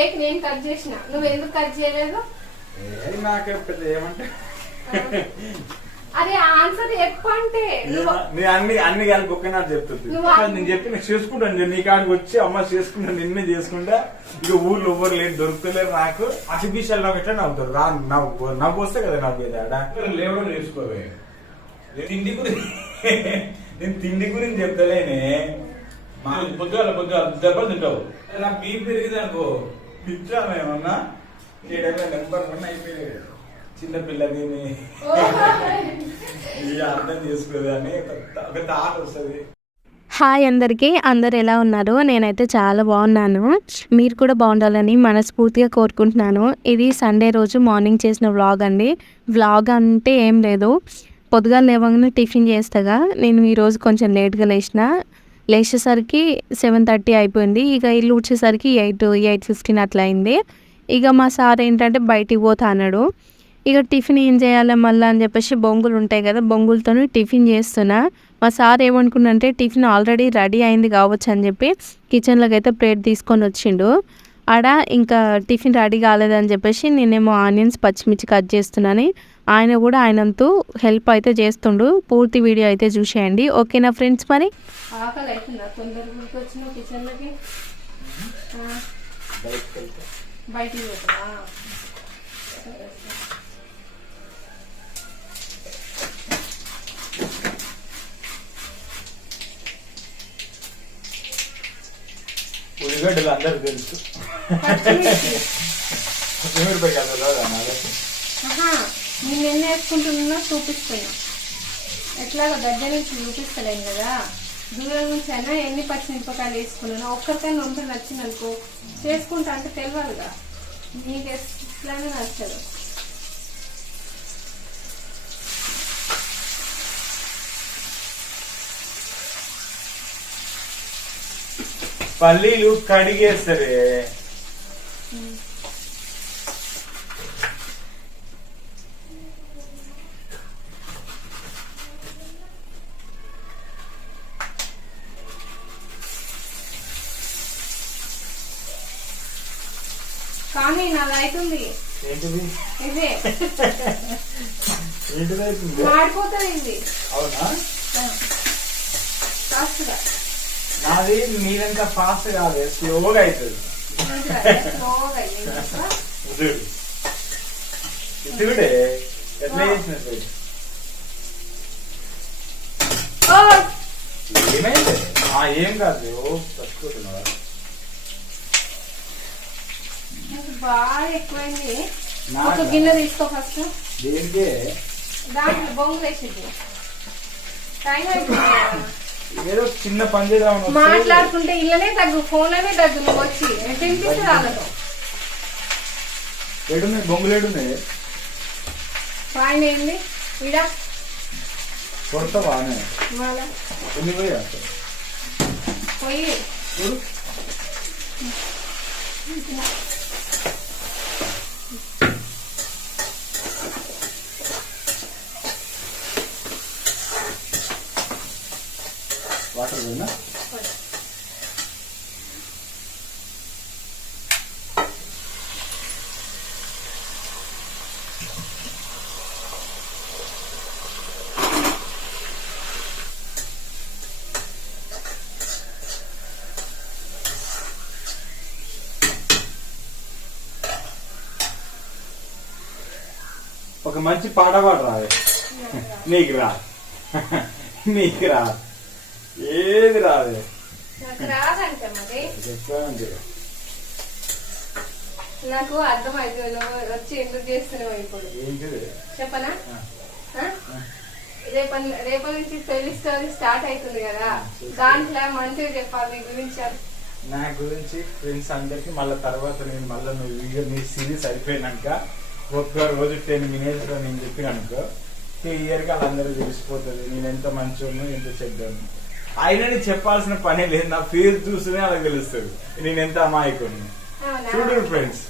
Cake నేను cut చేసిన. నువ్వు ఎందుకు కట్ చేయలేదు? నాకే పెద్ద ఏమంటే. అరే ఆన్సర్ చెప్పు అంటే. నువ్వు నీ అన్ని అన్ని కలిపి ఒకే నాకు చెప్తుంది. నువ్వు నేను చెప్పి నేను చేసుకుంటాను నేను నీ కాడికి వచ్చి అమ్మ చేసుకుంటా నిన్నే చేసుకుంటా. ఇక ఊర్లో ఎవ్వరు లేరు దొరుకుతలేరు నాకు. ఆర్టిఫిషియల్ నాకు ఎట్లా నవ్వుతారు? రా నవ్వు నవ్వు వస్తే కదా ఇది ఆడ. లేవడం నేర్చుకోవే. నేను తిండి గురించి నేను తిండి గురించి చెప్తలేనే మా పొద్దుగాల పొద్దుగాల దెబ్బలు తింటావు. నా బీ పెరిగింది అనుకో. పిచ్చామేమన్నా ఏడైనా నెంబర్ వన్ అయిపోయాడు చిన్న పిల్లకి అర్థం చేసుకోదని ఒక- ఒక థాట్ వస్తుంది. హాయ్ అందరికీ అందరు ఎలా ఉన్నారు? నేనైతే చాలా బాగున్నాను. మీరు కూడా బాగుండాలని మనస్ఫూర్తిగా కోరుకుంటున్నాను. ఇది సండే రోజు మార్నింగ్ చేసిన వ్లాగ్ అండి. వ్లాగ్ అంటే ఏం లేదు. పొద్దుగా లేవగానే టిఫిన్ చేస్తాగా. నేను ఈరోజు కొంచెం లేట్గా లేచిన. లేచేసరికి సెవెన్ థర్టీ అయిపోయింది. ఇక ఇల్లు వచ్చేసరికి ఎయిట్ ఎయిట్ ఫిఫ్టీన్ అట్లా అయింది. ఇక మా సార్ ఏంటంటే బయటికి పోతా అన్నాడు. ఇక టిఫిన్ ఏం చేయాలి మళ్ళీ అని చెప్పేసి బొంగులు ఉంటాయి కదా బొంగులతో టిఫిన్ చేస్తున్నా. మా సార్ ఏమనుకున్నంటే టిఫిన్ ఆల్రెడీ రెడీ అయింది కావచ్చు అని చెప్పి కిచెన్లోకి అయితే ప్లేట్ తీసుకొని వచ్చిండు. ఆడ ఇంకా టిఫిన్ రెడీ కాలేదని చెప్పేసి నేనేమో ఆనియన్స్ పచ్చిమిర్చి కట్ చేస్తున్నాను. ఆయన కూడా ఆయనంతూ హెల్ప్ అయితే చేస్తుండు. పూర్తి వీడియో అయితే చూసేయండి. ఓకేనా ఫ్రెండ్స్ మరి? ఆకలి అవుతుందా బయటకు. ఉల్లిగడ్డలు అందరికి తెలుసు. కదా నేను ఎన్ని వేసుకుంటున్నా చూపిస్తున్నా. ఎట్లాగో దగ్గర నుంచి చూపిస్తలేను కదా. దూరం నుంచి అయినా ఎన్ని పచ్చిమిరపకాయలు వేసుకున్నాను ఒక్కరికైనా వంట నచ్చింది అనుకో చేసుకుంటా అంటే తెలియాలిగా. నీకు ఎట్లానే నచ్చదు. పల్లీలు కడిగేస్తారే. కానీ ఏంటిది? ఇదే. ఏంటిది అవుతుంది మాడిపోతుంది ఇది అవునా? ఫాస్ట్గా నాది ఫాస్ట్ కాదు స్లోగా అవుతుంది చూడు ఎట్లా ఏమైంది? ఏం కాదు పట్టుకుంటున్నావా నాకు బాగా ఎక్కువైంది? ఒక గిన్నె తీసుకో ఫస్ట్. దేనికే? దాంట్లో బొంగులు వేసేది. టైం. ఏదో చిన్న పని వస్తే మాట్లాడుకుంటే ఇళ్ళనే తగ్గు ఫోన్లోనే తగ్గు. నువ్వు వచ్చి తినిపిస్తే వాళ్ళతో? ఏడున్నాయి? బొంగులు ఏడున్నాయి? పాయింట్ ఏంది ఇడ కొడతావా అని? ఎన్ని పోయా. పోయి చూడు వాటర్ పోయినా ఒక మంచి పాట పాడు రావే నీకు రా. నీకు రా. ఏది రాదే? నాకు అర్థమైంది వచ్చి ఎందుకు చేస్తున్నావు ఇప్పుడు? చెప్పనా? రేపటి రేపటి నుంచి పెళ్ళి స్టోరీ స్టార్ట్ అవుతుంది కదా. దాంట్లో మంచిగా చెప్పాలి నీ గురించి నా గురించి ఫ్రెండ్స్ అందరికి మళ్ళీ తర్వాత నేను మళ్ళీ నువ్వు వీడియో నీ సిరీస్ అయిపోయినాక ఒక్క రోజు టెన్ మినిట్స్లో నేను చెప్పినానుకో క్లియర్గా వాళ్ళందరూ తెలిసిపోతుంది నేను ఎంత మంచోను ఎంత చెడ్డాను అయినా నీకు చెప్పాల్సిన పనే లేదు. నా ఫేస్ చూస్తేనే అలా తెలుస్తుంది. నేను ఎంత అమాయకుని అవునా? చూడు ఫ్రెండ్స్.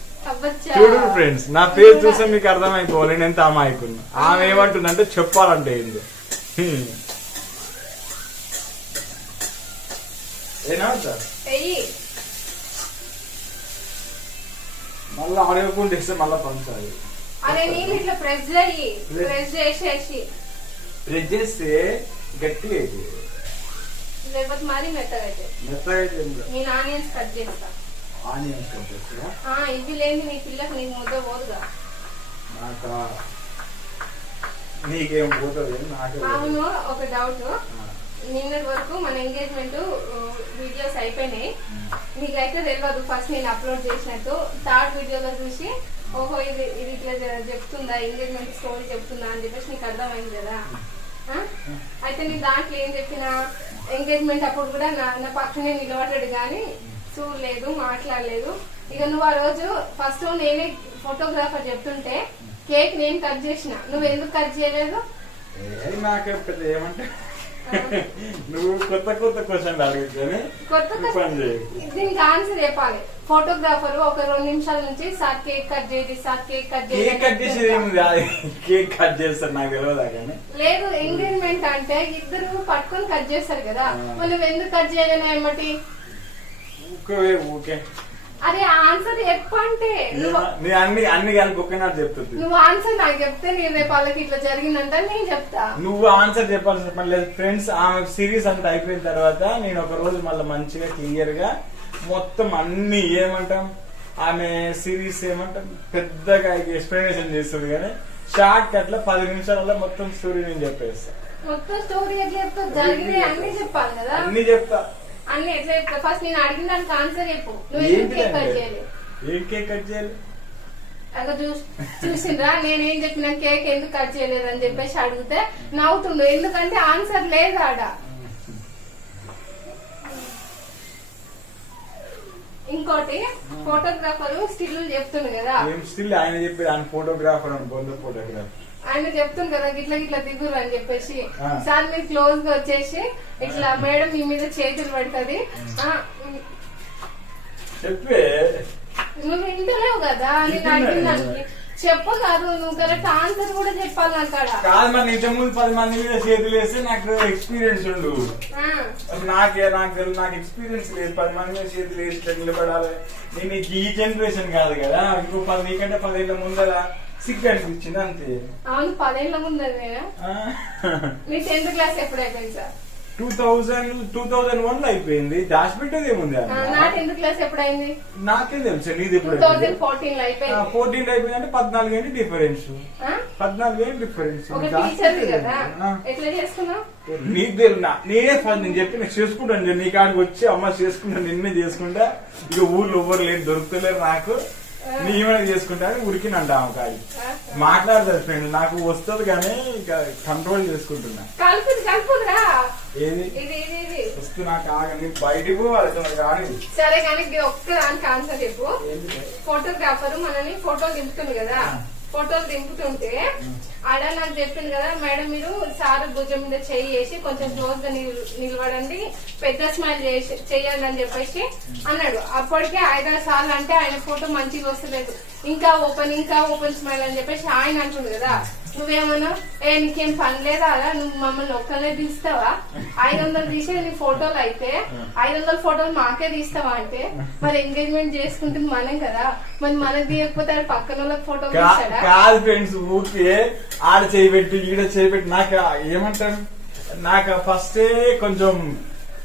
చూడు ఫ్రెండ్స్. నా పేరు చూస్తే మీకు అర్థమైపోవాలి. నేను ఎంత అమాయకున్నా ఆమె ఏమంటుందంటే చెప్పాలంటే ఏంది. ఏనా సార్ మళ్ళీ అడగకుండా ఇస్తే మళ్ళీ పంచాలి. అరే నీళ్ళు ఇట్లా ప్రెస్ చేయి. ప్రెస్ చేసేసి. ప్రెస్ చేస్తే గట్టిగా లేకపోతే మరీ మెత్తగా అయితే మెత్తగా. నేను ఆనియన్స్ కట్ చేస్తా. ఆనియన్స్ కట్ చేస్తా ఇవి లేని నీ పిల్లకి నీకు ముద్ద పోదుగా. నాకు? నీకేం పోతుంది నాకే. అవును ఒక డౌట్ ఆ. నిన్నటి వరకు మన ఎంగేజ్మెంట్ వీడియోస్ అయిపోయినాయి. నీకైతే తెలియదు ఫస్ట్ నేను అప్లోడ్ చేసినట్టు. థర్డ్ వీడియోలో చూసి ఓహో ఇది ఇది ఇట్లా చెప్తుందా? ఎంగేజ్మెంట్ స్టోరీ చెప్తుందా? అని చెప్పేసి నీకు అర్థమైంది కదా? అయితే నీ దాంట్లో ఏం చెప్పిన? ఎంగేజ్మెంట్ అప్పుడు కూడా నా నా పక్కనే నిలబడ్డాడు కానీ చూడలేదు మాట్లాడలేదు. ఇక నువ్వు ఆ రోజు ఫస్ట్ నేనే ఫోటోగ్రాఫర్ చెప్తుంటే కేక్ నేను కట్ చేసిన. నువ్వు ఎందుకు కట్ చేయలేదు? ఏమంటే నువ్వు కొత్త కొత్త క్వశ్చన్లు అడిగితేనే కొత్త దీనికి ఆన్సర్ చెప్పాలి. ఫోటోగ్రాఫర్ ఒక రెండు నిమిషాల నుంచి సార్ కేక్ కట్ చేయండి sir cake cut cake cut చేసేది ఏముంది? కేక్ కట్ చేస్తారు నాకు తెలియదా కానీ. లేదు ఎంగేజ్మెంట్ అంటే ఇద్దరు పట్టుకొని కట్ చేస్తారు కదా. నువ్వు ఎందుకు కట్ చేయలేనా ఏమటి ఊకే ఊకే అరే ఆన్సర్ చెప్పు అంటే నువ్వు అన్ని అన్ని కలిపి ఒకే నాకు చెప్తుంది. నువ్వు ఆన్సర్ నాకు చెప్తే నేను రేపు వాళ్ళకి ఇట్లా జరిగిందంటే నేను చెప్తా. నువ్వు ఆన్సర్ చెప్పాల్సిన పని లేదు ఫ్రెండ్స్ ఆమె సిరీస్ అంతా అయిపోయిన తర్వాత నేను ఒక రోజు మళ్ళీ మంచిగా క్లియర్గా మొత్తం అన్ని ఏమంటాం? ఆమె సిరీస్ ఏమంటాం? పెద్దగా ఎక్స్ప్లెనేషన్ చేస్తుంది కానీ షార్ట్ కట్లో పది నిమిషాలలో మొత్తం స్టోరీ నేను చెప్పేస్తా. మొత్తం స్టోరీ ఎట్లా జరిగినాయి అన్ని చెప్పాలి కదా. అన్ని చెప్తా. అన్ని ఎట్లా చెప్తా? ఫస్ట్ నేను అడిగిన దానికి ఆన్సర్ చెప్పు. నువ్వు ఎందుకు కేక్ కట్ ఏంటి చేయలేదు? ఏం కేక్ కట్ చేయాలి అక్కడ చూసి చూసిండ్రా? నేనేం చెప్పిన కేక్ ఎందుకు కట్ చేయలేదు అని చెప్పేసి అడిగితే నవ్వుతుండు. ఎందుకంటే ఆన్సర్ లేదు ఆడ. ఇంకోటి ఫోటోగ్రాఫర్ స్టిల్ చెప్తుండు కదా. స్టిల్ ఆయన చెప్పేది ఆయన ఫోటోగ్రాఫర్ అని బొంద ఫోటోగ్రాఫర్ ఆయన చెప్తుంది కదా గిట్ల గిట్ల దిగురు అని చెప్పేసి. సార్ మీరు క్లోజ్గా వచ్చేసి ఇట్లా మేడం మీ మీద చేతులు పడుతుంది. చెప్పే. నువ్వు వింటలేవు కదా నేను వింటున్నా అడిగిన. దానికి చెప్పు కాదు నువ్వు కరెక్ట్ ఆన్సర్ కూడా చెప్పాలి నాకు ఆడ. కాదు మరి ఇంత ముందు పది మంది మీద చేతులు వేస్తే నాకు ఎక్స్పీరియన్స్ ఉండు. ఆ. నాకే నాకు తెలుసు నాకు ఎక్స్పీరియన్స్ లేదు. పది మంది మీద చేతులు వేసి నిలబడాలి. నేను ఈ- ఈ జనరేషన్ కాదు కదా. ఇంకో పది నీకంటే పదేళ్ళ ముందర సిగ్గు అనిపించింది అంతే. అవును పదేళ్ళ ముందు టెన్త్ క్లాస్ ఎప్పుడు అయిపోయింది sir? Two thousand two thousand వన్లో అయిపోయింది ఏముంది నా టెన్త్ క్లాస్ నాకేం తెలుసు నీది ఎప్పుడు ఫోర్టీన్లో అయిపోయింది. ఫోర్టీన్ అయిపోయింది అంటే పద్నాలుగు ఏంటి డిఫరెన్స్? పద్నాలుగు ఏంటి డిఫరెన్స్ నీకు నేనే ఫస్ట్ నేను చెప్పి నేను చేసుకుంటాను నీ కాడికి వచ్చి అమ్మ చేసుకుంటా నిన్నే చేసుకుంటా. ఇక ఊర్లో ఎవ్వరు లేని దొరుకుతలేరు నాకు. నీ ఏమైనా చేసుకుంటా అని ఉరికినంట ఆమె కాడి మాట్లాడతారు ఫ్రెండ్ నాకు వస్తుంది కానీ ఇక కంట్రోల్ చేసుకుంటున్నా. ఏది? ఇది ఇది ఇది. వస్తు నాకు ఆగని బయటికి పోవాలి కానీ సరే కానీ ఇది ఒక్క దానికి ఆన్సర్ చెప్పు? ఫోటోగ్రాఫర్ మనని ఫోటోలు దింపుతుంది కదా. ఫోటోలు దింపుతుంటే ఆడ నాకు చెప్పింది కదా మేడం మీరు సార్ భుజం మీద చేయి వేసి కొంచెం క్లోజ్గా నిలబడండి పెద్ద స్మైల్ చేసి చెయ్యండి అని చెప్పేసి అన్నాడు. అప్పటికే ఐదారు సార్లు అంటే ఆయన ఫోటో మంచిగా వస్తలేదు. ఇంకా ఓపెన్ ఇంకా ఓపెన్ స్మైల్ అని చెప్పేసి ఆయన అంటుంది కదా. నువ్వేమన్నా ఏ నీకేం పని లేదా? అలా నువ్వు మమ్మల్ని ఒక్కనే తీస్తావా ఐదు వందలు తీసే నీ ఫోటోలు అయితే ఐదు వందల ఫోటోలు మాకే తీస్తావా అంటే మరి ఎంగేజ్మెంట్ చేసుకుంటుంది మనం కదా. మరి మనకి తీయకపోతే ఆడ పక్కన వాళ్ళకి ఫోటో కాదు ఫ్రెండ్స్ ఊరికే ఆడ చేయబెట్టి ఈడ చేయబెట్టి నాకు ఏమంటారు? నాకు ఫస్టే కొంచెం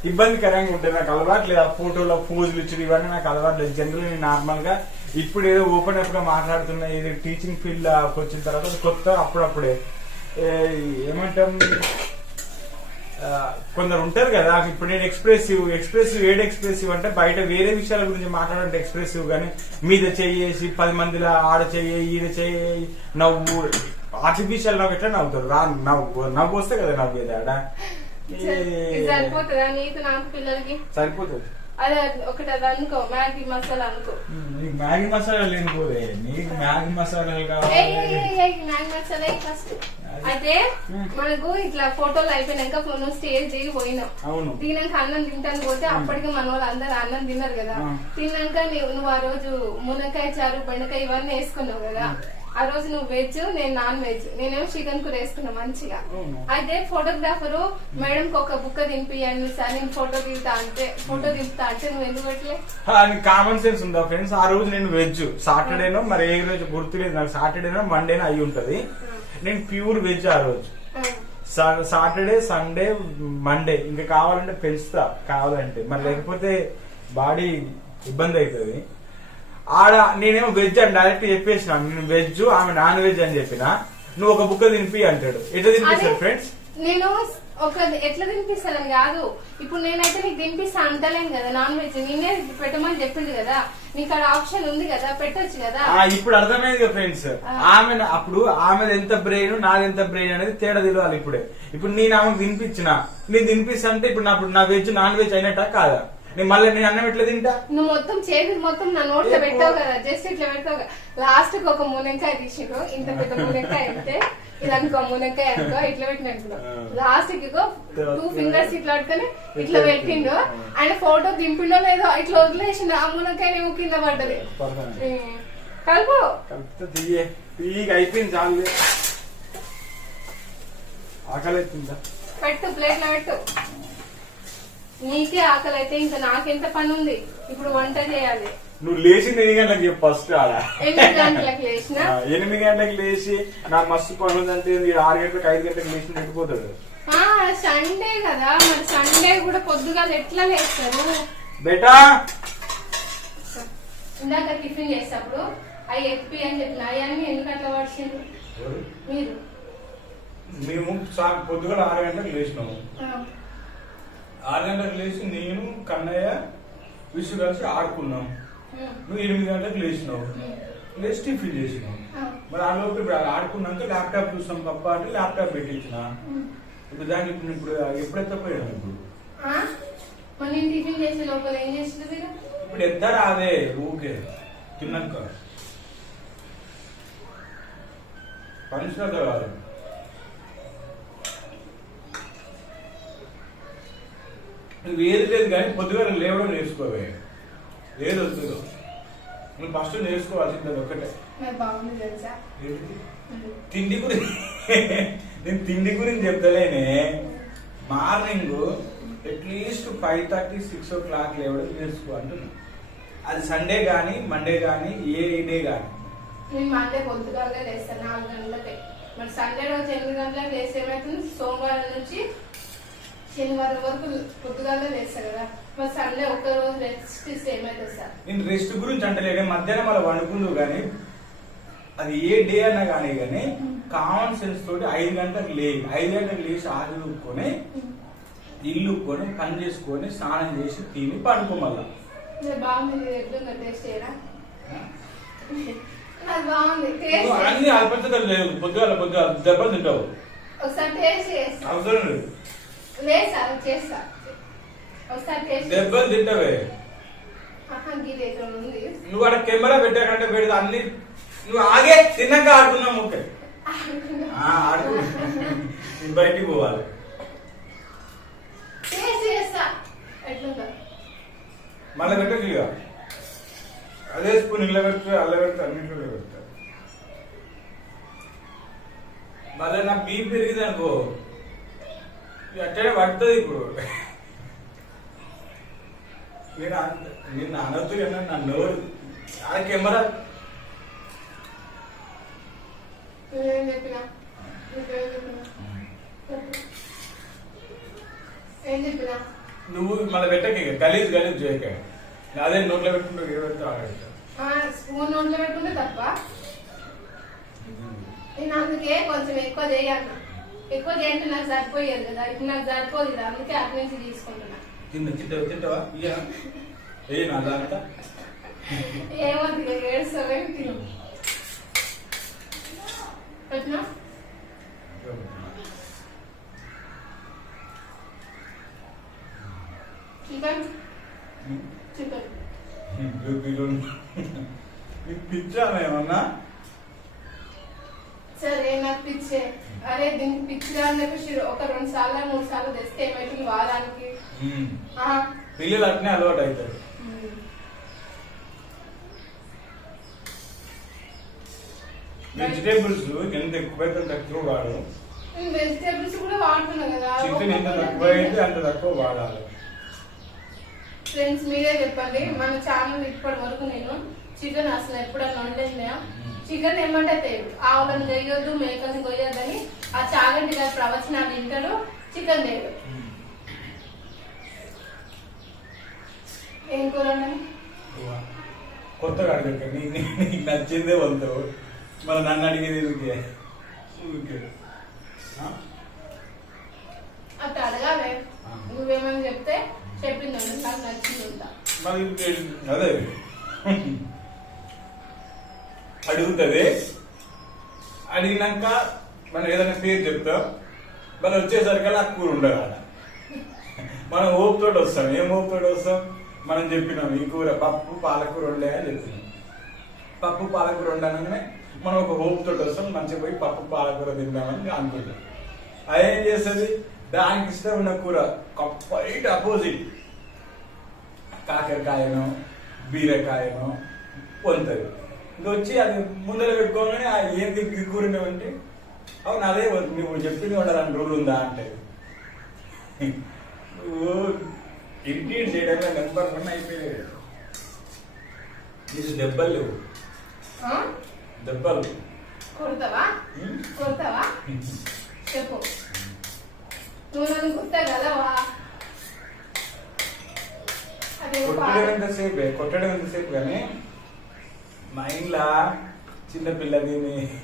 ఇబ్బందికరంగా ఉంటుంది నాకు అలవాటు లేదు. ఆ ఫోటోలో పోజులు ఇచ్చి ఇవన్నీ నాకు అలవాటు లేదు. జనరల్ నార్మల్గా ఇప్పుడు ఏదో ఓపెన్ అప్గా మాట్లాడుతున్నా ఇది టీచింగ్ ఫీల్డ్ వచ్చిన తర్వాత కొత్త అప్పుడప్పుడే. ఏమంటాం? కొందరు ఉంటారు కదా ఇప్పుడు నేను ఎక్స్ప్రెసివ్ ఎక్స్ప్రెసివ్ ఏడు ఎక్స్ప్రెసివ్ అంటే బయట వేరే విషయాల గురించి మాట్లాడంటే ఎక్స్ప్రెసివ్ గానీ మీద చెయ్యేసి పది మందిలో ఆడ చెయ్యి ఈడ చెయ్యి నవ్వు ఆర్టిఫిషియల్ నవ్వు ఎట్లా నవ్వుతారు? రా నవ్వు నవ్వు వస్తే కదా నవ్వేది ఆడ? ఇది సరిపోతుందా. అదే ఒకటి అది అనుకో మ్యాగీ మసాలా అనుకో. నీకు మ్యాగీ మసాలా లేనిపోదే నీకు మ్యాగీ కావాలి. మసాలా ఫస్ట్ అయితే మనకు ఇట్లా ఫోటోలు అయిపోయినాక నువ్వు స్టేజ్ దిగి పోయినావు అవును. తినాక అన్నం తింటాను పోతే అప్పటికి మన వాళ్ళు అందరు అన్నం తిన్నారు కదా. తిన్నాక నీవు నువ్వు ఆ రోజు మునక్కాయ చారు బెండకాయ ఇవన్నీ వేసుకున్నావు కదా. ఆ రోజు నువ్వు వెజ్ నేను నాన్ వెజ్. నేనేమో చికెన్ కూర వేసుకున్నా మంచిగా. అయితే ఫోటోగ్రాఫరు మేడం ఒక బుక్క దింపియండి సార్ నేను ఫోటో దిగుతా అంటే ఫోటో దింపుతా అంటే నువ్వు ఎందుకు పెట్టలే? కామన్ సెన్స్ ఉందా ఫ్రెండ్స్ ఆ రోజు నేను వెజ్. సాటర్డేనో మరి ఏ రోజు గుర్తులేదు నాకు. సాటర్డేనో మండేనో అయి ఉంటది. నేను ప్యూర్ వెజ్ ఆ రోజు. సా- సాటర్డే సండే మండే ఇంకా కావాలంటే పెంచుతా. కావాలంటే. మరి లేకపోతే బాడీ ఇబ్బంది అవుతుంది. ఆడ నేనేమో వెజ్ అని డైరెక్ట్ చెప్పేసిన. నేను వెజ్ ఆమె నాన్ వెజ్ అని చెప్పిన. నువ్వు ఒక బుక్క తినిపి అంటాడు. ఎట్లా తినిపిస్తారు ఫ్రెండ్స్ నేను ఒక ఎట్లా తినిపిస్తానని కాదు. ఇప్పుడు నేనైతే నీకు తినిపిస్తా అంటలేను కదా నాన్ వెజ్. నేనే పెట్టమని చెప్పిండు కదా. నీకు అక్కడ ఆప్షన్ ఉంది కదా పెట్టొచ్చు కదా. ఇప్పుడు అర్థమైంది కదా ఫ్రెండ్స్ ఆమె అప్పుడు ఆమెది ఎంత బ్రెయిన్ నాది ఎంత బ్రెయిన్ అనేది తేడా తెలియాలి ఇప్పుడే. ఇప్పుడు నేను ఆమెకు తినిపించిన. నేను తినిపిస్తా అంటే ఇప్పుడు నా నా వెజ్ నాన్ వెజ్ అయినట్టా కాదా? నేను మళ్ళీ నేను అన్నం ఎట్లా తింటా? నువ్వు మొత్తం చేతి మొత్తం నా నోట్లో పెట్టావు కదా జస్ట్ ఇట్లా పెట్టావు కదా. లాస్ట్కి ఒక మునక్కాయ తీసిరు ఇంత పెద్ద మునక్కాయ అంటే ఇది అనుకో మునక్కాయ అనుకో ఇట్లా పెట్టిన అనుకో. లాస్ట్కి టూ ఫింగర్స్ ఇట్లా పట్టుకొని ఇట్లా పెట్టిండు. ఆయన ఫోటో దింపిండో లేదో ఇట్లా వదిలేసిండు ఆ మునక్కాయ ఏమో కింద పడ్డది. కలుపు. అయిపోయింది చాలు. ఆకలి పెట్టు ప్లేట్లో పెట్టు. నీకే ఆకలి అయితే ఇంకా నాకెంత పని ఉంది ఇప్పుడు వంట చేయాలి. నువ్వు లేచింది ఎన్ని గంటలకు చెప్పు ఫస్ట్ ఆడ. ఎనిమిది గంటలకు లేచిన? ఎనిమిది గంటలకు లేచి నా మస్తు పని ఉందంటే ఆరు గంటలకు ఐదు గంటలకు లేచి వెళ్ళిపోతాడు ఆ సండే కదా మరి సండే కూడా పొద్దుగా ఎట్లా లేస్తారు? బేటా! ఇందాక టిఫిన్ చేసేటప్పుడు అవి ఎప్పి అని చెప్పిన అవన్నీ ఎందుకు అట్లా పడిచిండ్రు? మీరు? మేము పొద్దుగల ఆరు గంటలకు లేచినాము. ఆరు గంటలకు లేచి నేను కన్నయ్య విషు కలిసి ఆడుకున్నాం. ఉమ్, నువ్వు ఎనిమిది గంటలకు లేచినావు. ఉమ్, లేచి టిఫిన్ చేసినావు. ఆ, మరి ఆ లోపు ఇప్పుడు అలా ఆడుకున్నాక ల్యాప్టాప్ చూస్తాం పప్ప అంటే ల్యాప్టాప్ పెట్టించిన. ఉమ్. ఇప్పుడు దానికి ఇప్పుడు ఇప్పుడు ఎప్పుడైతే పోయాను ఇప్పుడు? ఆ? మరి నేను టిఫిన్ చేసే లోపల ఏం చేసింది మీరు? ఇప్పుడు ఎంత రాదే ఊకే తిన్నాక. పని శ్రద్ధ కాదు నువ్వు ఏది లేదు కానీ పొద్దుగా లేవడం నేర్చుకోవే. లేదు వద్దు నువ్వు ఫస్ట్ నేర్చుకోవాల్సింది అది ఒకటే. తిండి గురించి నేను తిండి గురించి చెప్తలేనే. Morning at least five thirty six o'clock లేవడం నేర్చుకో అంటున్నా. అది సండే కానీ మండే కానీ ఏ డే కానీ. నేను మండే పొద్దుగాలే లేస్తాను నాలుగు గంటలకే. మరి సండే రోజు ఎనిమిది గంటలకు లేస్తే ఏమవుతుంది సోమవారం నుంచి శనివారం వరకు పొద్దుగాలే లేస్తాను కదా. మరి సండే ఒక్క రోజు రెస్ట్ ఇస్తే సార్. నేను రెస్ట్ గురించి అంటలేక మధ్యాహ్నం అలా వండుకుందు కానీ అది ఏ డే అన్నా కానీ కానీ కామన్ సెన్స్ తోటి ఐదు గంటలకు లే ఐదు గంటలకు లేచి ఆది ఊపుకొని ఇల్లు ఊపుకొని పని చేసుకొని స్నానం చేసి తిని పండుకో మళ్ళా. ఇది బాగుంది ఎట్లుందో టేస్ట్ చేయరా? అన్ని అల్పంచదలు లేవు పొద్దుగాల పొద్దుగాల దెబ్బలు తింటావు. ఒకసారి టేస్ట్ చేస్తా అవసరం లేదు. లేదు సార్ చేస్తా ఒకసారి టేస్ట్ దెబ్బలు తింటావే. నువ్వు అక్కడ కెమెరా పెట్టాకంటే పెడితే అన్ని నువ్వు ఆగే తిన్నాక ఆడుకున్నావు ఓకే ఆడుకు బయటికి పోవాలి. మళ్ళీ పెట్టచ్చు ఇక అదే స్పూన్ ఇలా పెడితే అల్ల పెడితే అన్నింటిలో పెడతా. మళ్ళీ నా బీపీ పెరిగింది అనుకో ఇది అట్టనే పడుతుంది ఇప్పుడు. నేను అన- నేను అనొద్దు నా నోరు ఆడ కెమెరా. నువ్వేం మళ్ళీ పెట్టక గలీజ్ గలీజ్ చేయక అదే నోట్లో పెట్టుకుంటూ ఏ పెడతా ఆ, స్పూన్ నోట్లో పెట్టుకుంటే తప్ప? నేను అందుకే కొంచెం ఎక్కువ చేయన్నా ఎక్కువ చేయంటే నాకు సరిపోయేది కదా. ఇప్పుడు నాకు సరిపోదు కదా అందుకే అటు నుంచి తీసుకుంటున్నా. తిన్న తింటావా తింటావా? ఇక ఏ నా ఏమవుతుంది ఇక ఏడుస్తావే తిను పెట్టినా? చికెన్ చికెన్ పిచ్చామేమన్నా సరే నాకు పిచ్చే. అరే దీనికి పిచ్చిగా అని చెప్పేసి ఒక రెండు సార్లు మూడు సార్లు తెస్తే ఏమైతుంది? వారానికి? పిల్లలు అట్నే అలవాటు అవుతారు. వెజిటేబుల్స్ ఎంత ఎక్కువైతే అంత ఎక్కువ వాడు వెజిటేబుల్స్ కూడా వాడుతున్నా కదా. చికెన్ ఎంత తక్కువైతే అంత తక్కువ వాడాలి. ఫ్రెండ్స్ మీరే చెప్పండి. మన ఛానల్ ఇప్పటి వరకు నేను చికెన్ అసలు ఎప్పుడన్నా వండేసినా చికెన్ ఏమంటే తేడు ఆవులను కొయ్యొద్దు మేకలను కొయ్యొద్దని ఆ చాగంటి గారి ప్రవచనాలు వింటాడు చికెన్ తేడు ఏం కూర వండాలి? కొత్తగా అడగక నీకు నచ్చిందే వంతావు మన నన్ను అడిగేది ఊరికే ఊరికే? అట్లా అడగాలి. నువ్వేమని చెప్తే చెప్పింది. నాకు నచ్చింది ఉంటా మరి అదే అడుగుతుంది. అడిగినాక మనం ఏదైనా పేరు చెప్తాం. మనం వచ్చేసరికి ఆ కూర ఉండదు మనం ఓపుతోటి వస్తాం. ఏం ఓపుతోటి వస్తాం? మనం చెప్పినాం ఈ కూర పప్పు పాలకూర వండే అని చెప్పినాం. పప్పు పాలకూర వండనగానే మనం ఒక హోప్తోటి వస్తాం. మంచిగా పోయి పప్పు పాలకూర తిందామని అనుకుంటాం. అదేం చేస్తుంది? దానికి ఇష్టం ఉన్న కూర కంప్లీట్ అపోజిట్ కాకరకాయను బీరకాయను పొందుతుంది ఇంకా వచ్చి అది ముందర పెట్టుకోగానే కూరని అంటే అవును అదే నువ్వు చెప్పింది ఉండాలని రూల్ ఉందా? అంటే. నువ్వు ఇరిటేట్ చేయడమే నెంబర్ వన్ అయిపోయాడు. నీకు దెబ్బలు లేవు? దెబ్బలు. కొడతావా? కొడతావా? చెప్పు. నువ్వు నన్ను కుట్టా కదా వా. అదే కొట్టడం ఎంతసేపే? కొట్టడం ఎంతసేపు కానీ మైండ్లా చిన్న పిల్లదిని.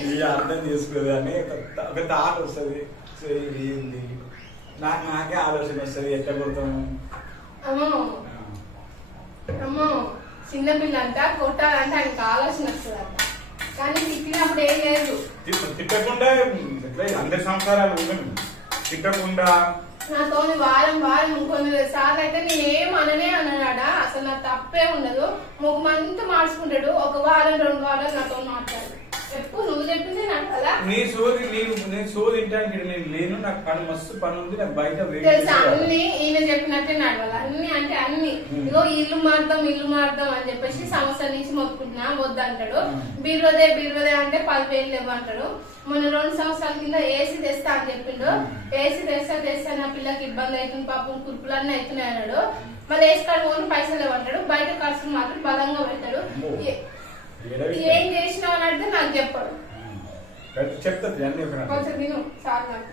ఇది అర్థం చేసుకోదు అని ఒక థాట్ వస్తుంది. సో ఇది ఏంది? నాకు నాకే ఆలోచన వస్తుంది ఎట్లా కొడతాము? అమ్మో. అమ్మో. చిన్నపిల్ల అంట కొట్టాలంటే ఆయనకు ఆలోచన వస్తుందంట. కానీ తిట్టినప్పుడు ఏం లేదు. తిట్ట- తిట్టకుండా అందరి సంసారాలు తిట్టకుండా నాతో వారం వారం కొన్ని సార్లు అయితే నేనేం అననే అన్నాడా అసలు నా తప్పే ఉండదు. ముఖమంతా మార్చుకుంటాడు. ఒక వారం రెండు వారాలు నాతో మాట్లాడు. ఎప్పుడు నువ్వు చెప్పింది నాకు కదా నీ సోది నేను నేను సోది తింటానికి నేను లేను నాకు పని మస్తు పని ఉంది నాకు బయట వెయిట్ తెలుసా. అన్ని ఈయన చెప్పినట్టే నడవాలి అన్ని అంటే అన్ని. ఇగో ఇల్లు మారుదాం ఇల్లు మారుదాం అని చెప్పేసి సంవత్సరం నుంచి మొత్తుకుంటున్నా వద్దంటాడు. బీరువదే బీరువదే అంటే పదివేలు లేవంటాడు మొన్న రెండు సంవత్సరాల కింద ఏసీ తెస్తా అని చెప్పిండు. ఏసీ తెస్తా తెస్తా నా పిల్లకి ఇబ్బంది అవుతుంది పాపం కుర్పులన్నీ అవుతున్నాయి అన్నాడు మళ్ళీ ఏసీ కాడ పోను పైసలు లేవంటాడు బయట ఖర్చులు మాత్రం బలంగా అమ్మో. ఏ- చేసినావు అని అడిగితే నాకు చెప్పాడు. చెప్తుంది అన్ని. కొంచెం తిను చాలు నాకు.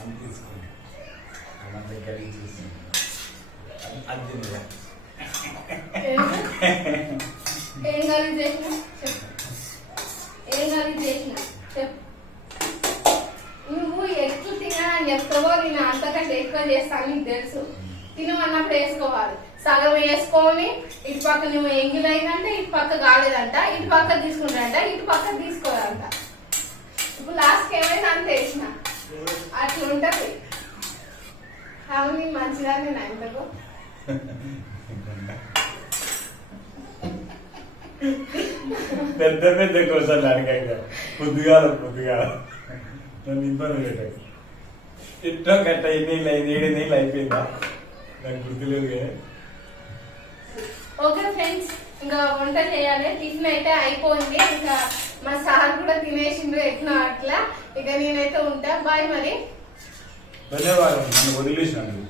అని తీసుకోండి చూసి అది-? ఏం గాలి చేసిన? ఏం గాలి చేసిన? చెప్పు. నువ్వు ఎక్కువ తినా అని చెప్తావో నేను అంతకంటే ఎక్కువ చేస్తాను నీకు తెలుసు. తినమన్నప్పుడు వేసుకోవాలి. సగం వేసుకొని ఇటు పక్క నువ్వు ఎంగిలైందంటే ఇటు పక్క కాలేదంట ఇటు పక్క తీసుకుంటాడంట ఇటు పక్క తీసుకోవాలంట ఇప్పుడు లాస్ట్కి ఏమైంది అంత వేసిన అట్లా ఉంటుంది. అవును మంచిగా నేను అంతకు పెద్ద పెద్ద కోసం అడగక పొద్దుగాల పొద్దుగాల. నన్ను ఇబ్బంది పెట్టాక ఎట్టో గట్ట ఎన్ని నీళ్ళు అయింది? ఏడు నీళ్ళు అయిపోయిందా? నాకు గుర్తులేదు కానీ. ఓకే ఫ్రెండ్స్ ఇంకా వంట చేయాలి. టిఫిన్ అయితే అయిపోయింది. ఇంకా మా సార్ కూడా తినేసిండ్రు ఎట్లా అట్లా. ఇక నేనైతే ఉంటా. బాయ్ మరి. ధన్యవాదాలు